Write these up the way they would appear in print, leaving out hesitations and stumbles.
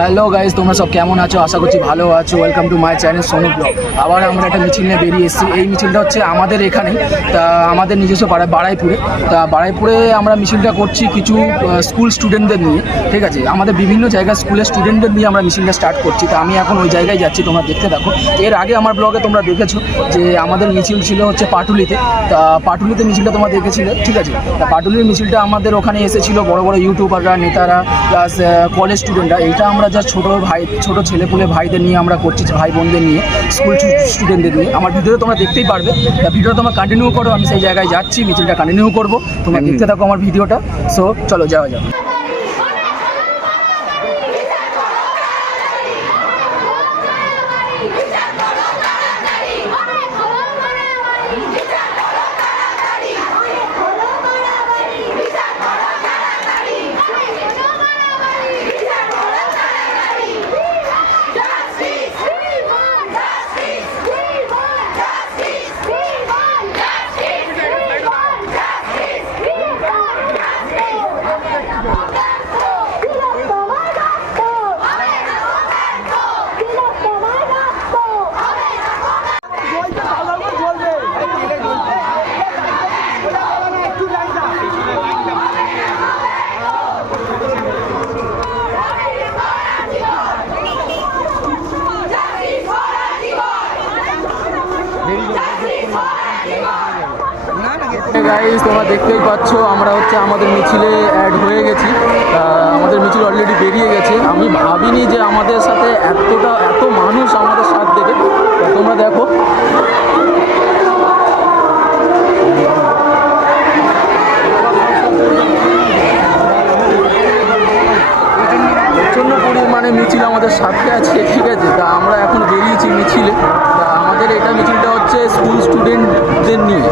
Hello guys, তোমরা সব কেমন আছো? আশা করছি ভালো আছো। Welcome to my channel Sonu blog. আবার আমরা একটা মিছিল নিয়ে বেরিয়ে এসেছি। এই মিছিলটা হচ্ছে আমাদের এখানেই, তা আমাদের নিজস্ব বাড়াইপুরে। তা বাড়াইপুরে আমরা মিছিলটা করছি কিছু স্কুল স্টুডেন্টদের নিয়ে, ঠিক আছে? আমাদের বিভিন্ন জায়গায় স্কুলের স্টুডেন্টদের নিয়ে আমরা মিছিলটা স্টার্ট করছি। তা আমি এখন ওই জায়গায় যাচ্ছি, তোমরা দেখতে থাকো। এর আগে আমার ব্লগে তোমরা দেখেছো যে আমাদের মিছিল ছিল হচ্ছে পাটুলিতে। তা পাটুলিতে মিছিলটা তোমরা দেখেছিলে, ঠিক আছে? তা পাটুলির মিছিলটা আমাদের ওখানে এসেছিলো বড় বড় ইউটিউবাররা, নেতারা, প্লাস কলেজ স্টুডেন্টরা। এইটা আমরা যা ছোটো ছেলেপুলে ভাইদের নিয়ে আমরা করছি, ভাই বোনদের নিয়ে, স্কুল স্টুডেন্টদের নিয়ে। আমার ভিডিওতে তোমরা দেখতেই পারবে। তা ভিডিওটা তোমরা কন্টিনিউ করো, আমি সেই জায়গায় যাচ্ছি, মিছিলটা কন্টিনিউ করবো। তোমরা দেখতে থাকো আমার ভিডিওটা। সো চলো যাওয়া যাক। গাইজ, তোমরা দেখতেই পাচ্ছ আমরা হচ্ছে আমাদের মিছিলে অ্যাড হয়ে গেছি। আমাদের মিছিল অলরেডি বেরিয়ে গেছে। আমি ভাবিনি যে আমাদের সাথে এত মানুষ আমাদের সাথ দেবে। তোমরা দেখো, প্রচণ্ড পরিমাণে মিছিল আমাদের সাথে আছে, ঠিক আছে? তা আমরা এখন বেরিয়েছি মিছিলে। তা আমাদের এটা মিছিলটা হচ্ছে স্কুল স্টুডেন্টদের নিয়ে।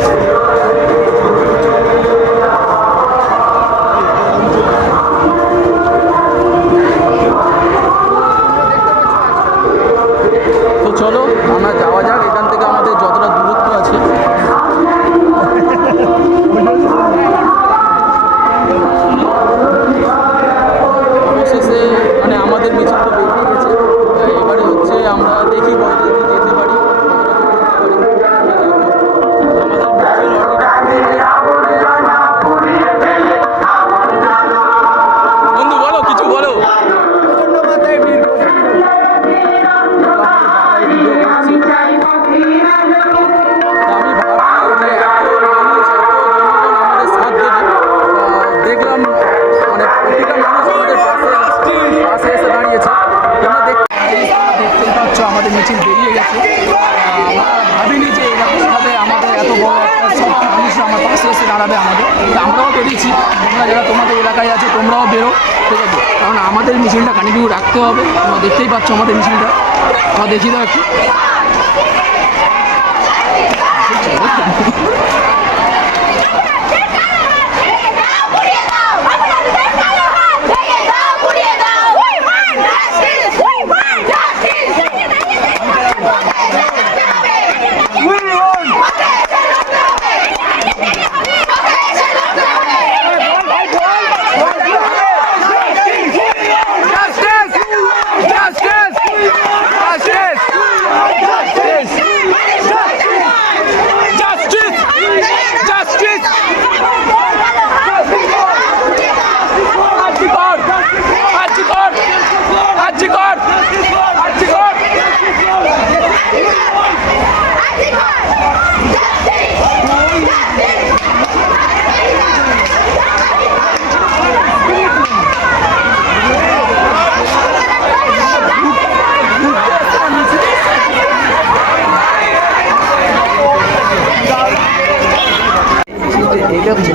তো চলো আমরা যাওয়া যাক এখান থেকে, আমাদের যতটা দূরত্ব আছে। অবশেষে মানে আমাদের মিছিল তো বেরিয়ে গেছে। এবারে হচ্ছে আমরা দেখি কতটা যেতে পারি, বন্ধু বলো, কিছু বলো। দেখলাম মানে প্রতিটা মানুষ আমাদের পাশে এসে দাঁড়িয়েছে। তোমরা দেখতেই পাচ্ছ আমাদের মিছিল বেরিয়ে গেছে। আমরা ভাবিনি যে এরকমভাবে আমাদের এত বড় একটা সব মানুষ আমার পাশে এসে দাঁড়াবে আমাদের। আমরাও বেরিয়েছি, তোমরা যারা তোমাদের এলাকায় আছে তোমরাও বেরো, ঠিক আছে? কারণ আমাদের মিছিলটা কন্টিনিউ রাখতে হবে। তোমরা দেখতেই পাচ্ছ আমাদের মিছিলটা। আমরা দেখি দাও একটু।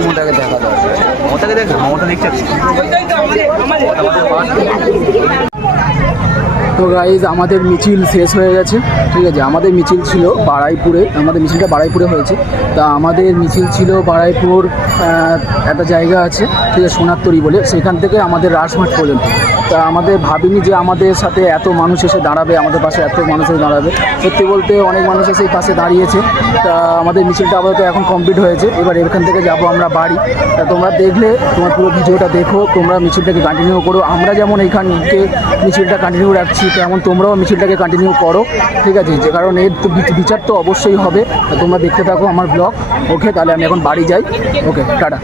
মমতাকে দেখা দরকার। মমতাকে দেখছো? মমতা দেখছে। তো গাইজ আমাদের মিছিল শেষ হয়ে গেছে, ঠিক আছে। আমাদের মিছিল ছিল বারুইপুরে, আমাদের মিছিলটা বারুইপুরে হয়েছে। তা আমাদের মিছিল ছিল বারুইপুর, একটা জায়গা আছে, ঠিক আছে, সোনারতরী বলে, সেখান থেকে আমাদের রাজমাঠ পর্যন্ত। তা আমাদের ভাবিনি যে আমাদের সাথে এত মানুষ এসে দাঁড়াবে, আমাদের পাশে এত মানুষ এসে দাঁড়াবে। সত্যি বলতে অনেক মানুষ এসে এই পাশে দাঁড়িয়েছে। তা আমাদের মিছিলটা আপাতত এখন কমপ্লিট হয়েছে, এবার এখান থেকে যাব আমরা বাড়ি। তা তোমরা দেখলে, তোমার পুরো ভিডিওটা দেখো, তোমরা মিছিলটাকে কন্টিনিউ করো। আমরা যেমন এইখানকে মিছিলটা কন্টিনিউ রাখছি, তেমন তোমরাও মিছিলটাকে কন্টিনিউ করো, ঠিক আছে। যে কারণ এর তো বিচার তো অবশ্যই হবে। তোমরা দেখতে থাকো আমার ব্লগ। ওকে, তাহলে আমি এখন বাড়ি যাই। ওকে, টাটা।